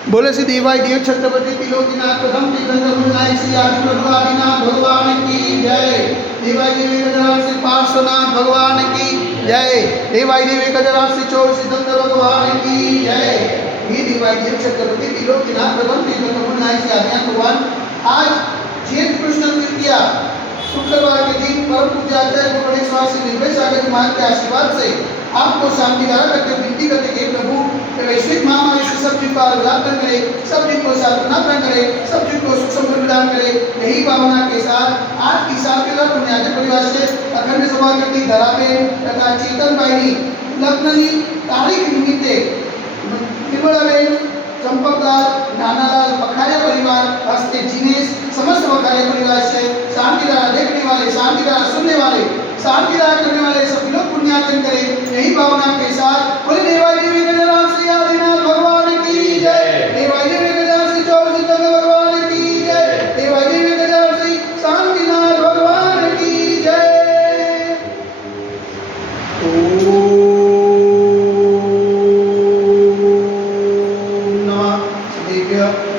बोले श्री देवाई देव छत्रपति त्रिलोकीनाथ प्रथम तीर्थंकर मुनिनाथ श्री आदिनाथ भगवान की जय। देवाई देव गजराज श्री पार्श्वनाथ भगवान की जय। देवाई देव गजराज श्री चौर सिद्धंकर भगवान की जय। ये देवाई देव छत्रपति त्रिलोकीनाथ प्रथम तीर्थंकर मुनिनाथ श्री आदिनाथ भगवान आज ज्येष्ठ कृष्ण तृतीया शुक्रवार के दिन परम पूज्य आचार्य गोकर्णेश्वर श्री निर्भय सागर जी महाराज के आशीर्वाद से आपको शांति धारा करके विनती करते कि प्रभु वैश्विक महामारी से सब जीव का उद्धार करे, सब जीव को सात्वना प्रदान करे, सब जीव को सुख समृद्धि प्रदान करे। यही भावना के साथ आज की साल के दौरान पुण्यार्थ परिवार से अखंड सभा करती धराबेन तथा चेतन भाई लग्ननी तारीख निमित्ते निर्मलाबेन चंपकलाल नानालाल पखारिया परिवार हस्ते जिनेश समस्त पखारिया परिवार से शांति धारा देखने वाले, शांति धारा सुनने वाले, शांति धारा करने वाले सभी लोग पुण्यार्जन करें। यही भावना के साथ बोले देवाई देवी गजराज श्री आदिनाथ भगवान की जय। देवाई देवी गजराज श्री चौर सिद्धंकर भगवान की जय। देवाई देवी गजराज श्री शांतिनाथ भगवान की जय।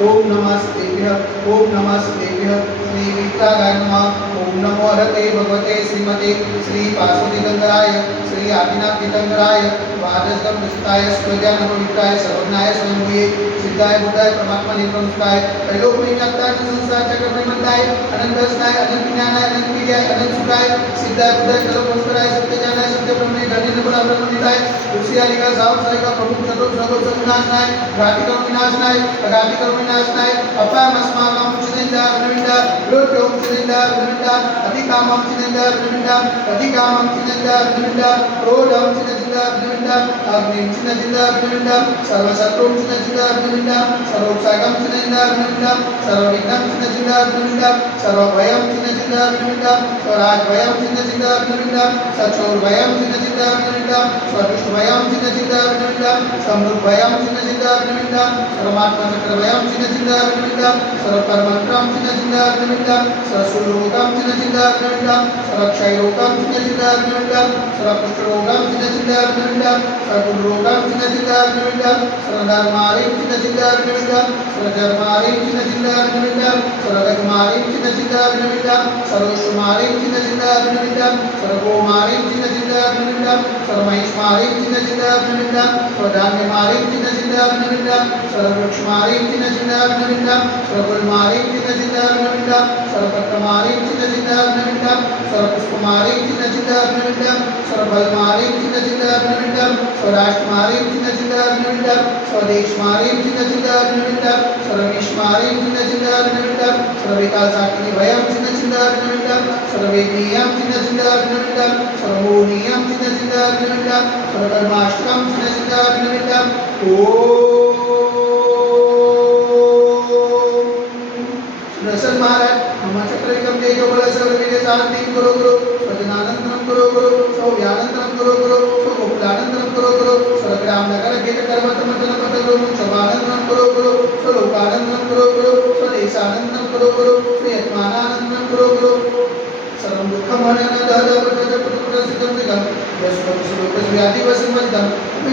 ओम नमः शिवेभ्यः, ओम नमः शिवेभ्यः। श्री वित्रागाय नमः। ओम नमो हरते भगवते श्रीमते श्री पार्वती गंधराय श्री आदिनाथ तीर्थंकराय द्वादशगम निष्ठाय स्वज्ञान पवित्राय सर्वज्ञाय स्वयंभूये सिद्धाय बुद्धाय परमात्मा निर्गुणस्ताय त्रैलोक में व्याप्ताय संसार चक्र में मंदाय अनंतस्ताय अनंत ज्ञानाय अनंत विजयाय अनंत सुखाय सिद्धाय बुद्धाय कलोपस्कराय सत्य ज्ञानाय सत्य ब्रह्मणे धन्य निर्गुण ब्रह्मनिताय तुलसीयाली का साव साई का प्रभु चतुर्थ सगुण विनाशनाय घाति कर्म विनाशनाय अघाति कर्म विनाशनाय अपाय अस्माकं चिदेंदा विनविंदा लोक्यों चिदेंदा विनविंदा अधिकामं चिदेंदा विनविंदा अधिकामं चिदेंदा विनविंदा क्रोधं चिदेंदा विनविंदा अग्निं चिदेंदा विनविंदा सर्वशत्रुं चिदेंदा विनविंदा सर्वोपसागं चिदेंदा विनविंदा सर्वविघ्नं चिदेंदा विनविंदा सर्वभयं चिदेंदा विनविंदा स्वराजभयं चिदेंदा विनविंदा सचोरभयं चिदेंदा विनविंदा स्वदुष्टभयं चिदेंदा विनविंदा समृद्धभयं चिदेंदा विनविंदा सर्वात्मचक्रभयं चिदेंदा विनविंदा सर्वकर्मत्रं चिदेंदा विनविंदा सर्वसुरोगं चिदेंदा विनविंदा सर्वक्षयरोगं चिदेंदा विनविंदा सर्वकुष्ठरोगं चिदेंदा विनविंदा सर्वरोगं चिदेंदा विनविंदा सर्वधर्मारिं चिदेंदा विनविंदा सर्वधर्मारिं चिदेंदा विनविंदा सर्वगजमारिं चिदेंदा विनविंदा सर्वशुमारिं चिदेंदा विनविंदा सर्वगोमारिं चिदेंदा विनविंदा सर्वमहिष्मारिं चिदेंदा विनविंदा सर्वधान्यमारिं चिदेंदा विनविंदा सर्ववृक्षमारिं चिदेंदा विनविंदा सर्वफलमारिं चिदेंदा विनविंदा सर्वपत्रमारिं चिदेंदा विनविंदा सर्वपुष्पमारिं चिदेंदा विनविंदा सर्वफलमारिं चिदेंदा विनविंदा स्वराष्ट्रमारिं चिदेंदा विनविंदा स्वदेशमारिं चिदेंदा विनविंदा सर्वविश्वमारिं चिदेंदा विनविंदा सर्वविकासाग्नि भयं चिदेंदा विनविंदा सर्ववेदीयं चिदेंदा विनविंदा सर्वमोहनीयं चिदेंदा विनविंदा सर्वकर्माष्टकं चिदेंदा विनविंदा दर्शन महाराज मम चक्रविकम तेजो बल सर्ववीर्य शांति करो करो स्वजनानंदनम करो करो सौव्यानंदनम करो करो स्वगोकुलानंदनम करो करो सर्वग्राम नगर गेट कर्मत मंडल पतलो शवानंदनम करो करो स्वलोकानंदनम करो करो स्वदेशानंदनम करो करो स्वयत्मानानंदनम करो करो सर्वं दुःखं हरणाय दहदपत्रजपत्रसिद्धं सिद्धं यशोकस्व्याधिवसंवदं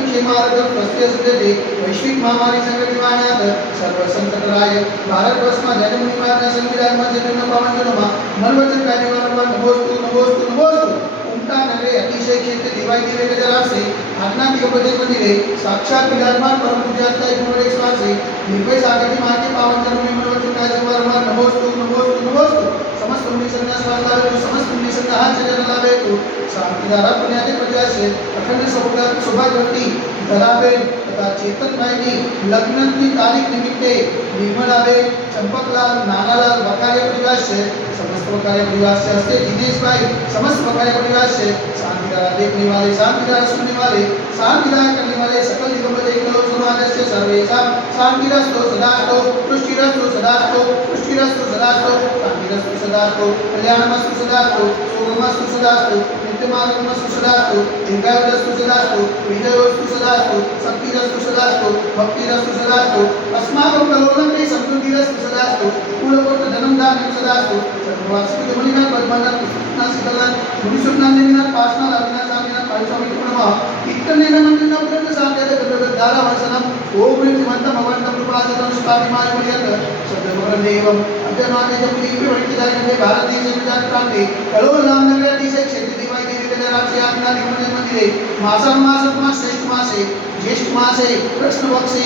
क्षेमार्गं स्वस्य सिद्धते वैश्विक महामारी संकटनिवारणाय सर्वसंकटराय भारतवर्षमा जगन्मुनिमाता संविधानमा जगन्न पावन जनमा मनवचन कार्यवारंवा नमोस्तु नमोस्तु नमोस्तु उमटा नगरे अतिशय क्षेत्र देवाई देवी गजराज से आदिनाथ योगपति मंदिरे साक्षात विराजमान परम पूज्याचार्य गोकर्णेश्वर से निर्भय सागर जी महाराज के पावन चरणों में मनवचन कार्यवारंवा नमोस्तु नमोस्तु नमोस्तु समस्त पुण्य संज्ञा स्वास्थ्य समस्त पुण्य संज्ञा हाथ जगह लावे को शांति धारा पुण्यादि प्रजा से अखंड सौभाग्यवती धराबेन तथा चेतन भाई लग्न की तारीख निमित्ते निर्मलाबेन चंपकलाल नानालाल बकाया परिवार से समस्त बकाया परिवार से हस्ते दिनेश भाई समस्त बकाया परिवार से शांति धारा देखने वाले, शांति धारा सुनने वाले, शांति धारा करने वाले सकल दिगंबर एकलो समाज से सर्वेशा शांतिरस्तु सदास्तु पुष्टिरस्तु सदास्तु पुष्टिरस्तु सदास्तु शांतिरस्तु सदास्तु कल्याणमस्तु सदास्तु सुगमस्तु सदास्तु नित्यमार्गमस्तु सदास्तु दीर्घायुरस्तु सदास्तु विजयोस्तु सदास्तु शक्तिरस्तु सदास्तु भक्तिरस्तु सदास्तु अस्माकं कलोलके समृद्धिरस्तु सदास्तु कुलकोट धनंदानं सदास्तु सर्ववासिक मुनिनाथ पद्मनाथ कृष्णनाथ शीतलनाथ मुनिसुखनाथ देवीनाथ पार्श्वनाथ अविनाथ स्वामीनाथ पारिस्वामी नमः इत्तनेन मंदिरं प्रति साध्याय धारा वसनम ओम ह्रीं श्रीमन्तं भगवन्तं कृपासदं स्वाभिमानपर्यंत शब्दवरदेवं अब्जनादेशं पुलिपिवटिदायने भारतदेशे गुजरातप्रान्ते कलोलनगरे अतिशय क्षेत्रदेवाय देवी गजराचे आज्ञा लिखित मंदिरे मासामासत्मा श्रेष्ठ मासे ज्येष्ठ मासे कृष्णपक्षे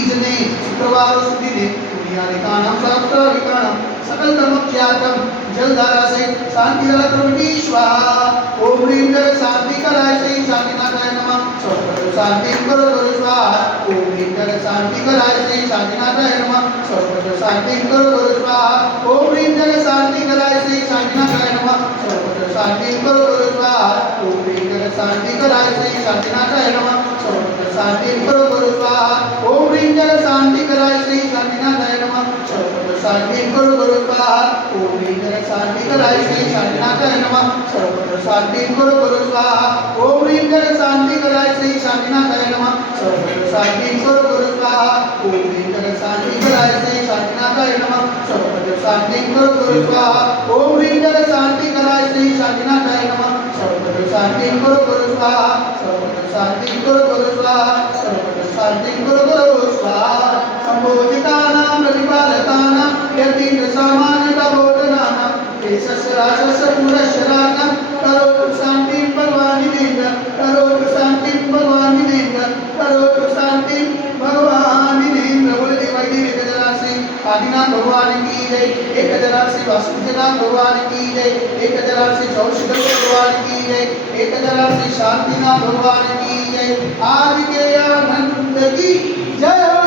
ईजने शुक्रवार सुदिने पुण्यानिकानां शास्त्रानिकानां सकल कर्मख्यातम जलधारा से शांति रत्नवती स्वाहा ओम ह्रीं जल शांति कराय से शांतिनाथाय नमः सर्वत्र शांति करो करो स्वाहा ओम ह्रीं जल शांति कराय से शांतिनाथाय नमः सर्वत्र शांति करो करो स्वाहा ओम ह्रीं जल शांति कराय से शांतिनाथाय नमः सर्वत्र शांति करो करो स्वाहा ओम ह्रीं जल शांति कराय से शांतिनाथाय नमः सर्वत्र शांति करो करो स्वाहा ओम ह्रीं जल शांति कराय से शांतिनाथाय नमः सर्वत्र शांति करो करो स्वाहा ओम ह्रीं जल शांति कराय से शांतिनाथाय नमः सर्वत्र शांति करो करो स्वाहा ओम ह्रीं जल शांति कराय से शांतिनाथाय नमः सर्वत्र शांति करो करो स्वाहा ओम ह्रीं जल शांति कराय से शांतिनाथाय नमः सर्वत्र शांति करो करो स्वाहा ओम ह्रीं जल शांति कराय से शांतिनाथाय नमः सर्वत्र शांति करो करो स्वाहा सर्वत्र शांति करो करो स्वाहा सर्वत्र शांति करो करो स्वाहा संबोधितानां प्रतिपादकानां यतीन्द्र सामान्यता बोधनानां देशस्य राजस्य पुरश्चराणां करोतु शान्तिं भगवान् देन्द्र करोतु शान्तिं भगवान् देन्द्र करोतु शान्तिं भगवान् देन्द्र बोले देवाय देवी गजराशि आदिनाथ भगवान की जय एक गजराशि वासुदेवनाथ भगवान की जय एक गजराशि चौषधर भगवान की जय एक गजराशि शांतिनाथ भगवान की जय आज के आनंद की जय।